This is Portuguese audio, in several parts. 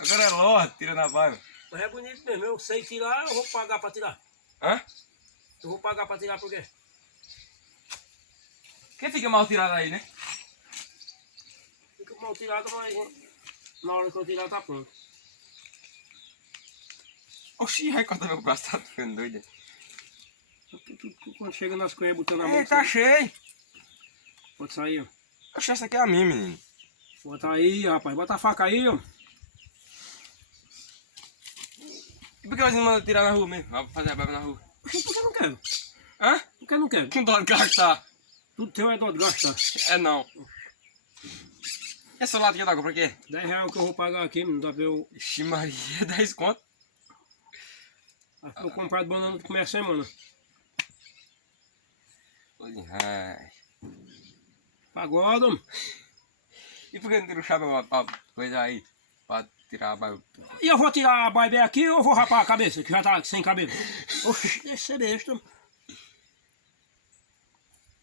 Agora é lorde, tira na barba. Mas é bonito mesmo, eu sei tirar, eu vou pagar pra tirar. Hã? Eu vou pagar pra tirar por quê? Quem fica mal tirado aí, né? Fica mal tirado, mas na hora que eu tirar tá pronto. Oxi, vai cortar meu braço, tá ficando doido. Quando chega nas coisas, botando a mão... Ei, tá cheio. Pode sair, ó. Oxi, essa aqui é a minha, menino. Bota aí, rapaz. Bota a faca aí, ó. E por que você não manda tirar na rua mesmo? Vai fazer a barba na rua. Por que eu não quero? Hã? Por que eu não quero? Com dó de gastar. Tudo teu é dó de gastar. É não. Essa lata aqui dá pra quê? 10 reais que eu vou pagar aqui, não dá pra eu... Ixi Maria, 10 conto. Acho que eu comprei de banana no começo da semana. Ai. Pagode, homem. E por que não tira o chapéu pra coisa aí? Pra tirar a barba? E eu vou tirar a barba aqui ou eu vou rapar a cabeça, que já tá sem cabelo? Oxi, deixa ser besta.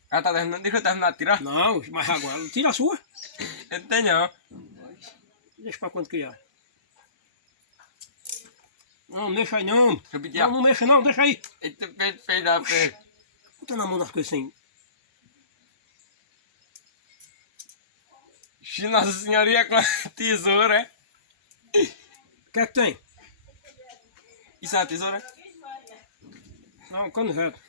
Ah, tá terminando? Deixa eu terminar de tirar? Não, mas agora, tira a sua. Eu não tenho não. Deixa pra quando criar. Não, mexa aí não. Deixa eu pedir. Não mexa não, deixa aí. Eita, fez da pé. Bota na mão das coisas assim. Ixi, Nossa Senhoria com a tesoura, é? O que é que tem? Isso é uma tesoura? Não, cano reto.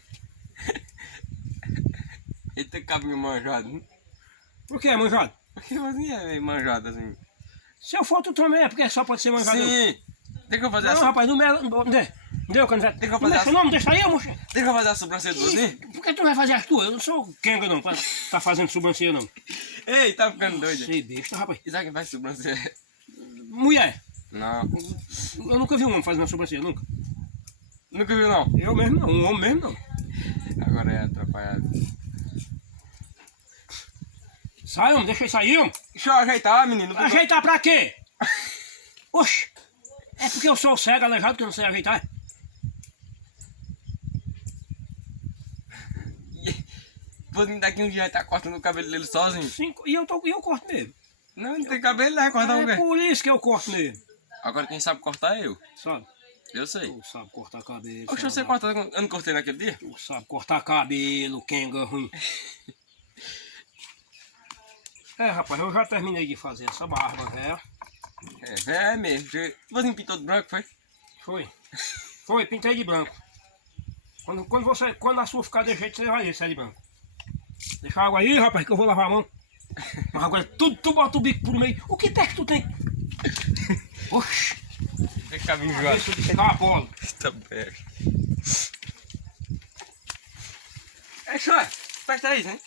Eita, cabinho manjado. Hein? Por que é manjado? Porque assim é meio manjado assim. Se eu for tu também, é porque só pode ser manjado. Sim. Deixa eu fazer Não, assim. rapaz, não me... Deu, canivete. Deixa eu Não fazer mexa assim. não, deixa aí, mocha. Deixa eu fazer a sobrancelha de você. Por que tu não vai fazer as tuas? Eu não sou Kenga não, pra tá fazendo sobrancelha não. Ei, tá ficando doido. Sei besta, rapaz. E sabe quem faz sobrancelha? Mulher. Não. Eu nunca vi um homem fazendo sobrancelha, nunca. Nunca viu não? Eu mesmo não, um homem mesmo não. Agora é atrapalhado. Sai, homem, deixa eu sair, homem. Deixa eu ajeitar, menino. Ajeitar pra quê? Oxe, é porque eu sou cego, aleijado, que eu não sei ajeitar. Você daqui um dia vai estar cortando o cabelo dele sozinho. Sim, e eu corto mesmo. Não, não tem cabelo, vai cortar o É quê? por isso que eu corto mesmo. Agora quem sabe cortar é eu. Sabe? Eu sei. Tu sabe cortar cabelo. Oxe, sabe? você corta, eu não cortei naquele dia? Tu sabe cortar cabelo, Kenga ruim. É, rapaz, eu já terminei de fazer essa barba, velho. É mesmo. Você pintou de branco, foi? Foi, pintei de branco. Quando a sua ficar de jeito, você vai ver se é de branco. Deixa a água aí, rapaz, que eu vou lavar a mão. Mas agora tudo tu bota o bico por meio. O que peste tu tem? Oxi. É caminho jogado. Isso de escapolo. Eita peste. É, Xói, presta isso, hein?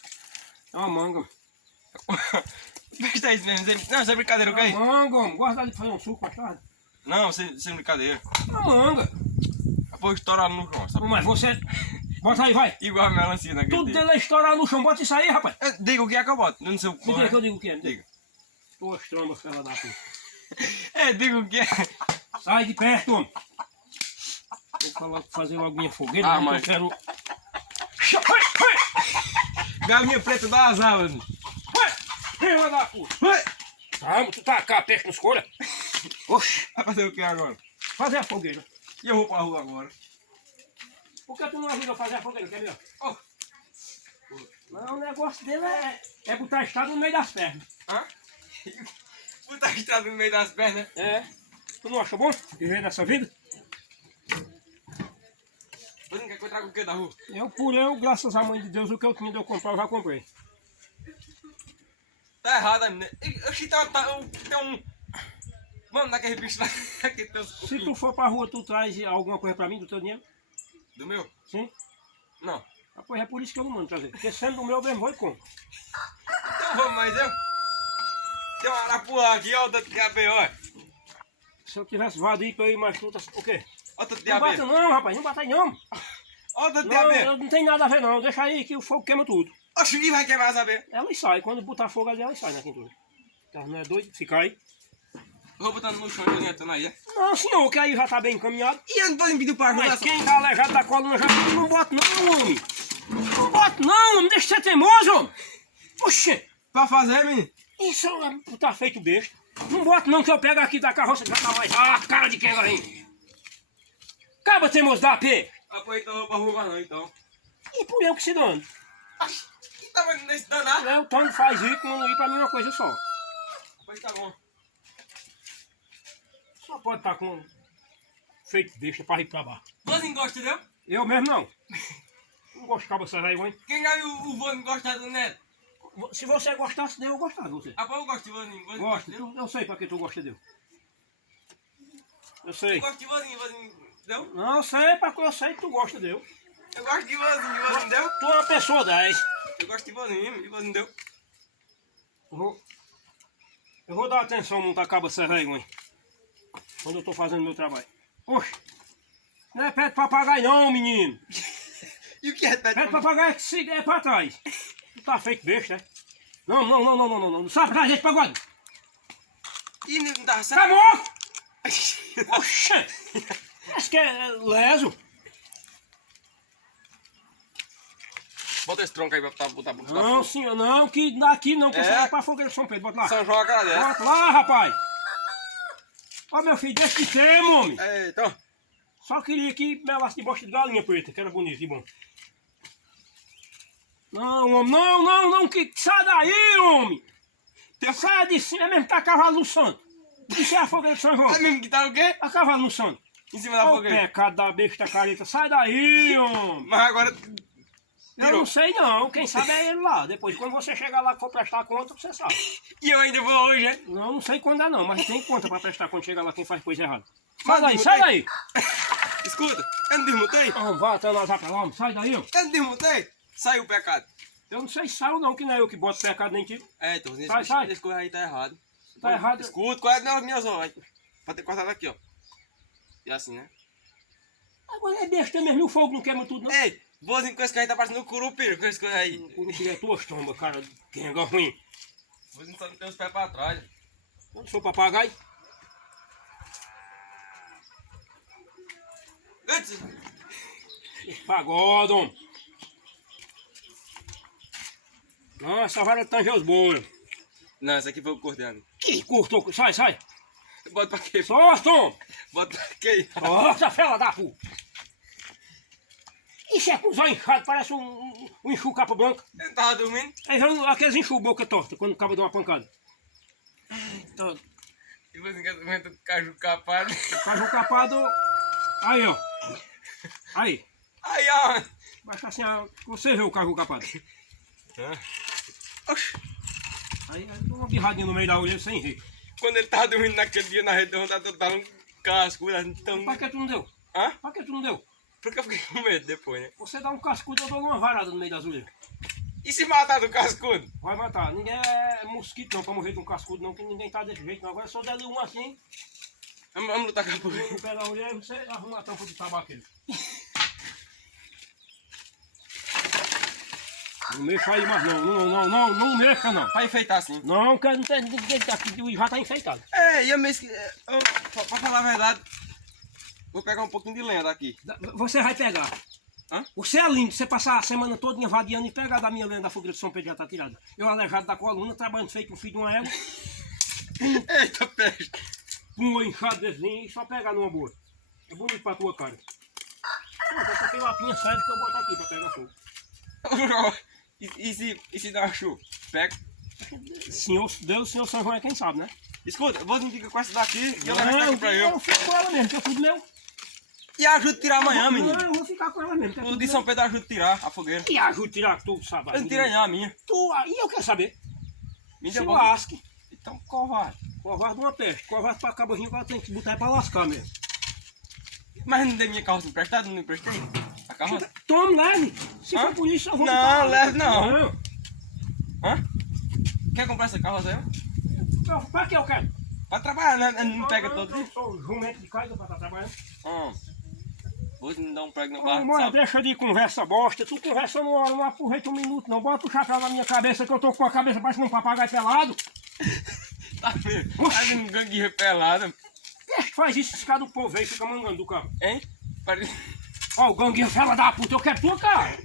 É uma manga. Presta isso mesmo. Não, sem brincadeira, É ok? uma manga, homem. Gosta de fazer um suco mais tarde? Não, sem brincadeira. É uma manga. Vou estourar no chão, sabe? Mas você... Bota aí, vai. Igual a melancia naquele Tudo dia. dele é estourar no chão. Bota isso aí, rapaz. Diga o que é que eu boto. Eu não sei o que Me diga que é. eu digo o que é. Diga. Tuas trombas, fela da puta. Diga o que é. Sai de perto, homem. Vou fazer logo minha fogueira, Ah, mas mas- eu quero... Galinha preta dá as alas. Fela da puta. Vamos, tu tacar a peste nos colha. Oxi. Vai fazer o que agora? Fazer a fogueira. E eu vou pra rua agora. Por que tu não ajuda a fazer a fogueira, quer ver? Oh. Não, o negócio dele é botar a estrada no meio das pernas. Hã? Botar estrada no meio das pernas. É. Tu não acha bom viver nessa vida? Você não quer que eu traga o que da rua? Eu, por eu, graças à mãe de Deus, o que eu tinha de eu comprar, eu já comprei. Tá errado, menina. Oxi, tem um... Mano, naquele bicho lá. Aqui tem uns Se cupim. tu for pra rua, tu traz alguma coisa pra mim do teu dinheiro? Do meu? Sim? Não. Ah, pois é por isso que eu não mando trazer. Porque sendo do meu, eu mesmo vou e compro. Então vamos mais eu. Tem uma arapuã aqui, ó, o tanto de abelha, ó. Se eu tivesse vadico aí, mas tu tá... O quê? Ó o tanto de Não bata abelha. não, rapaz. Não bata aí não. Ó o tanto de Não, abelha. não tem nada a ver não. Deixa aí que o fogo queima tudo. Oxi, e vai queimar as abelhas. Elas saem. Quando botar fogo ali, elas saem na quintura. Então não é doido? Fica aí. Vou botando no chão e orientando aí, né? Não, senhor, que aí já tá bem encaminhado. E eu não tô impedindo pra ajudar. Mas quem tá aleijado da coluna já não bota não, homem. Não bota não, homem. Deixa de ser teimoso, homem. Oxê. Pra fazer, menino? Isso tá feito besta. Não bota não que eu pego aqui da carroça que já tá mais. Ah, cara de quem aí? Acaba teimoso da P. Ah, pô, então pra roubar não, então. E por eu que se dando. Que tava nesse danado? O Tony faz isso, não ir pra mim uma coisa só. Pois tá bom. Só pode estar com feito deixa pra ir pra baixo. Vozinho gosta, entendeu? Eu mesmo não. Não gosto de cabeça velho, hein? Quem já viu o vozinho gostar do neto? Se você gostasse dele, eu gostava de você. Ah, pô, eu gosto de vozinho. Vozinho Gosto, gosta, eu sei pra que tu gosta dele. Eu eu sei. gosto de vozinho, entendeu? Não, eu sei pra que eu sei que tu gosta dele. Eu gosto de vozinho, deu? Tu é uma pessoa 10. Eu gosto de vozinho, deu? Eu vou dar atenção a montar cabeça velho, hein? Quando eu tô fazendo meu trabalho. Oxe, não é pé de papagaio não, menino. E o que é pé Pé de papagaio é que se é pra trás. Tu tá feito besta, né? Não. Não sabe pra gente, pagode. E não dá Tá certo? morto! Oxe! Acho que é leso. Bota esse tronco aí pra botar Não, senhor, não, que daqui não, que É? essa é pra fogueira de São Pedro. Bota lá. São João agradece. Bota lá, rapaz. Ó, meu filho, deixa de ter, homem. É, então. Só queria que melasse de bosta de galinha preta, que era bonito e bom. Não, homem, não, que sai daí, homem. Sai de cima, é mesmo que tá cavalo no santo. Isso é a fogueira de São João. É mesmo que tá o quê? A cavalo no santo. Em cima da Olha o fogueira. pecado da besta careta. Sai daí, homem. Mas agora... Eu não sei não, quem sabe é ele lá. Depois, quando você chegar lá que for prestar conta, você sabe. E eu ainda vou hoje, né? Não sei quando é não, mas tem conta pra prestar quando chegar lá quem faz coisa errada. Mas Sai daí! Escuta, eu não desmutei? Vamos, vai até nós pra lá, homem. Sai daí, ó. Eu não desmutei? Saiu o pecado. Eu não sei se saiu não, que não é eu que boto pecado nem tiro. É, então, Sai. esse coisa aí tá errado. Tá errado. Escuta, qual é as minhas horas? Pra ter cortado aqui, ó. E assim, né? Agora é besta mesmo, e o fogo não queima tudo não. Ei, vozinho com esse carro tá parecendo um curupira com esse coisa aí. Quando tiver tuas tombas, cara, quem é ruim. Vozinho só não tem os pés pra trás. Eu sou papagaio. Antes, Esse pagode, homem. Não, essa vara tanger os bois. não, esse aqui foi o cortando. Que cortou, sai. Bota pra quê? Solta, homem. Bota pra quê? Nossa, fela da puta! Isso é com os olhos inchados, parece um enxu capa branca. Eu tava dormindo. Aí vem aqueles enxu boca torta, quando acaba de uma pancada. Todo. E você quer comer do caju capado? Caju capado... Aí, ó. Aí. Aí, ó. Baixa assim, ó, você vê o caju capado. Oxi. Aí uma birradinha no meio da orelha sem rir. Quando ele tava dormindo naquele dia na redonda, eu tava um cascudo, então... Pra que tu não deu? Hã? Pra que tu não deu? Porque eu fiquei com medo depois, né? Você dá um cascudo, eu dou uma varada no meio das orelhas. E se matar do cascudo? Vai matar. Ninguém é mosquito não, pra morrer de um cascudo não, que ninguém tá desse jeito não. Agora só der um assim, Vamos lutar com a polícia. no pé da orelha, você arruma a tampa de tabaqueiro. Não mexa aí mais não mexa não. Pra enfeitar assim. Não, que não tem ninguém tá aqui, já tá enfeitado. É, e eu mesmo... Pra falar a verdade, vou pegar um pouquinho de lenha daqui. Você vai pegar. Hã? Você é lindo, você passar a semana toda vadiando e pegar da minha lenha da fogueira de São Pedro já tá tirada. Eu aleijado da coluna, trabalhando feito um filho de uma égua, Eita, peste. com um olho inchado desenho e só pegar numa boa. É bonito pra tua cara. Pronto, essa aqui é uma pinha serve que eu boto aqui pra pegar fogo. E se dá chuva? Pega. Senhor Deus, o senhor São João é quem sabe, né? Escuta, vou ficar com essa daqui e eu levo essa daqui pra eu eu. fico com ela mesmo, que é tudo meu. E ajuda a tirar amanhã, menino. Não, eu vou ficar com ela mesmo. Que é O tudo de meu. São Pedro ajuda a tirar a fogueira. E ajuda a tirar tudo, sabe? Eu não tirei não a minha. E eu quero saber. Me Se deu lasque. Então, covarde. Covarde de uma peste. Covarde pra caborrinho, agora tem que botar pra lascar mesmo. Mas não dei minha carroça emprestada? Não emprestei? A carroça? Tome, leve. Se Hã? for por isso, eu vou... Não, leve não. Não. Hã? Quer comprar essa carroça aí? Pra que eu quero? Pra trabalhar, né? Não pega todo Eu dia. sou jumento de casa pra estar trabalhando. Vou me dar um prego no Ô, barco, mãe, sabe? deixa de conversa bosta. Tu conversa uma hora, não aproveita um minuto não. Bota o chapéu na minha cabeça que eu tô com a cabeça parecendo um papagaio pelado. Tá vendo? Tá vendo um gangue repelado. Deixa que faz isso, esse cara do povo aí fica mangando do carro. Hein? Pare- Ó, o ganguinho fela da puta, eu quero tua cara.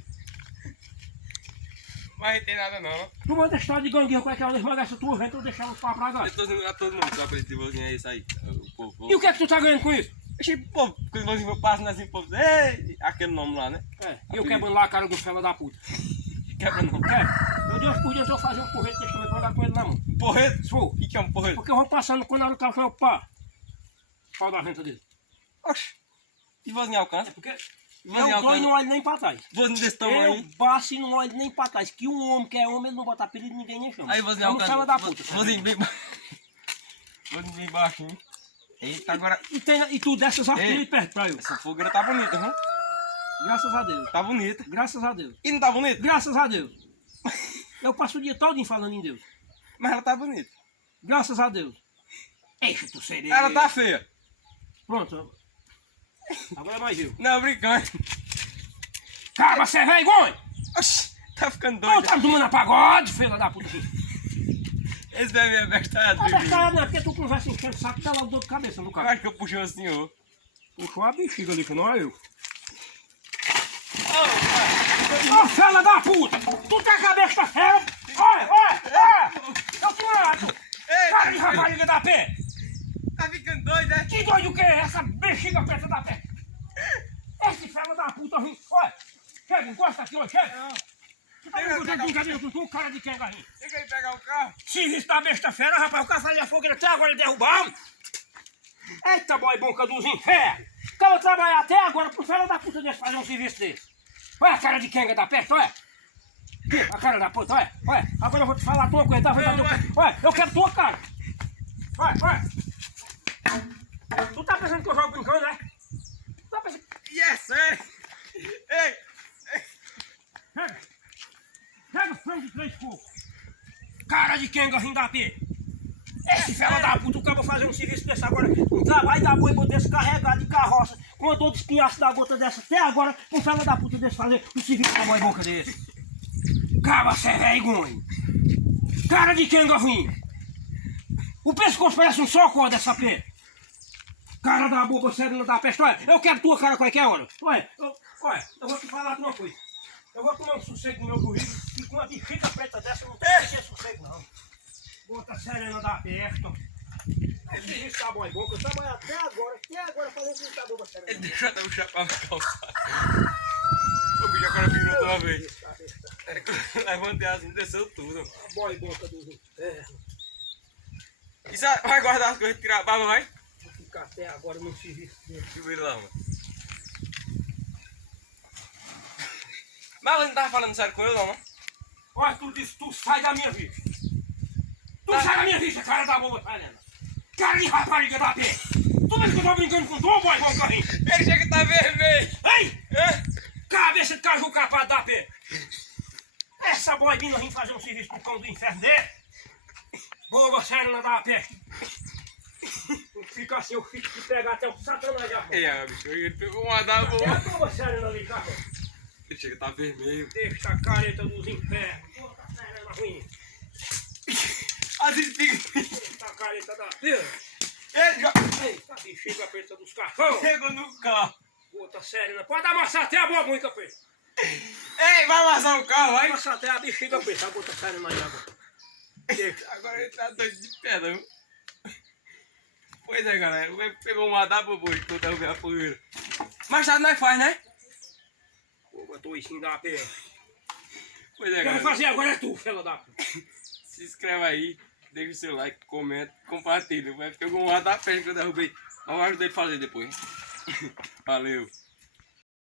Mas não tem nada não. Tu manda história de gangueiro, como é que é? Esmaga essa tua vento, eu deixar os papos pra agora. Todo mundo sabe esse vozinho aí, isso aí. O povo. E o que é que tu tá ganhando com isso? Achei, pô, quando o vozinho passa assim, povo, ei, aquele nome lá, né? É, e eu quebrando lá a cara do fela da puta. Quebra não. Quer? Eu de hoje por dia eu vou fazer um porrete desse também pra andar com ele na mão. Porreto? Sou. O que é um porreto? Porque eu vou passando quando a hora do carro eu pá. Pau da renta dele. Oxi. E vozinho alcança? Porque Vozinho eu dou e alcança. não olho nem pra trás. Vozinho desse Eu tamanho. baço e não olho nem pra trás. Que um homem que é homem, ele não bota apelido de ninguém nem chama. Aí vozinho É um alcança. fela da puta. Vozinho bem baixo. Vozinho bem baixinho. Eita, agora. E tu dessas artilhas Ei. perto pra eu. Essa fogueira tá bonita, viu? Graças a Deus. Tá bonita. Graças a Deus. E não tá bonita? Graças a Deus. Eu passo o dia todo falando em Deus. Mas ela tá bonita. Graças a Deus. Eixa, tu seria. Ela tá feia. Pronto. Agora é mais eu. Não, brincando. Cara, você é vergonha! Oxi, tá ficando Tu doido. tá tomando a pagode, filha da puta. Esse deve é bestado. Não, não é porque tu conversa enchendo o saco, tá lá o dor de cabeça no Eu cara. acho que eu puxei o senhor. Puxou a bexiga ali, que não é eu. Oh, Ô, fela da puta! Tu tá com a besta fera! Olha, olha, olha! Eu te mato! Cara de rapariga da pé! tá ficando doido, né? Que doido que é essa bexiga preta da pé? Esse fela da puta ruim! Olha! Chega, encosta aqui, olha, chega! Tu tá me brincadeira com tu, cara de quem, galinha? Chega aí pegar o carro. Serviço da besta fera, rapaz, o cara fazia fogueira até agora ele derrubava. Eita, boy boca dos infernos. Acaba de trabalhar até agora pro fera da puta desse fazer um serviço desse. Olha a cara de quenga da peste, olha. Aqui, a cara da puta, olha, olha. Agora eu vou te falar a tua coisa, tá? Olha, eu quero tua cara. Olha, olha. Tu tá pensando que eu jogo brincando, né? Tu tá pensando... Yes, sir. Ei, Pega. Pega o frango de 3 cocos. Cara de quenga rindo da pé. Esse fela da puta, o cara vai fazer um serviço desse agora, um trabalho da boi desse carregado de carroça, com a dor de espinhaço da gota dessa até agora, um fela da puta desse fazer um serviço da boi boca desse. Caba, cê é vergonha. Cara de quenga ruim. O pescoço parece um socó dessa pé. Cara da boca, serena da peste, olha, eu quero tua cara qualquer hora. Olha, eu vou te falar de uma coisa. Eu vou tomar um sossego no meu currículo e com uma bexiga preta dessa eu não tenho que ter sossego não. Bota serena da peste. Esse serviço da boa boca, eu trabalho até agora fazendo serviço da boca serena. ele deixou até o chapéu na calçada. O bicho agora virou uma vez. Levantei assim, desceu tudo. A boa boca dos infernos. E você vai guardar as coisas, tirar a barba, vai? Vou ficar até agora no serviço dele. Segura lá, mano. Mas você não tava falando sério com eu, não, né? Olha, tu disse, tu sai da minha vista. Tu sai da minha vista, cara da boca serena. Cara de rapariga da pé. Tu vê que eu tô brincando com tu, boy, bom carrinho? Ele chega que tá vermelho. Ei! Cabeça de caju capado da pé. Essa boibina vem fazer um serviço pro cão do inferno dele. Boba serena da peste. Fica assim, eu fico de pegar até o satanás já. É, bicho, ele pegou uma da É boa. a boba serena ali, cara. Ele chega que tá vermelho. Deixa a careta dos infernos. Boba serena ruim. As espigas. Deixa a careta da peste. Ele já Eita, bexiga preta dos carros. chegou no carro. Outra serena. Pode amassar até a boa muito, preta. Ei, vai amassar o carro, vai. Amassar até a bexiga preta. A outra serena aí agora. Deixa. Agora ele tá doido de pedra, viu? Pois é, galera. Ele pegou uma da bobo que eu derrubei a poeira. Mas tarde nós faz, né? Boba, tô em da peste. Pois é, Quem vai galera. fazer agora é tu, fela da puta. Se inscreve aí, deixa o seu like, comenta, compartilha. Vai pegar uma da peste que eu derrubei. Mas eu ajudei a fazer depois. Valeu.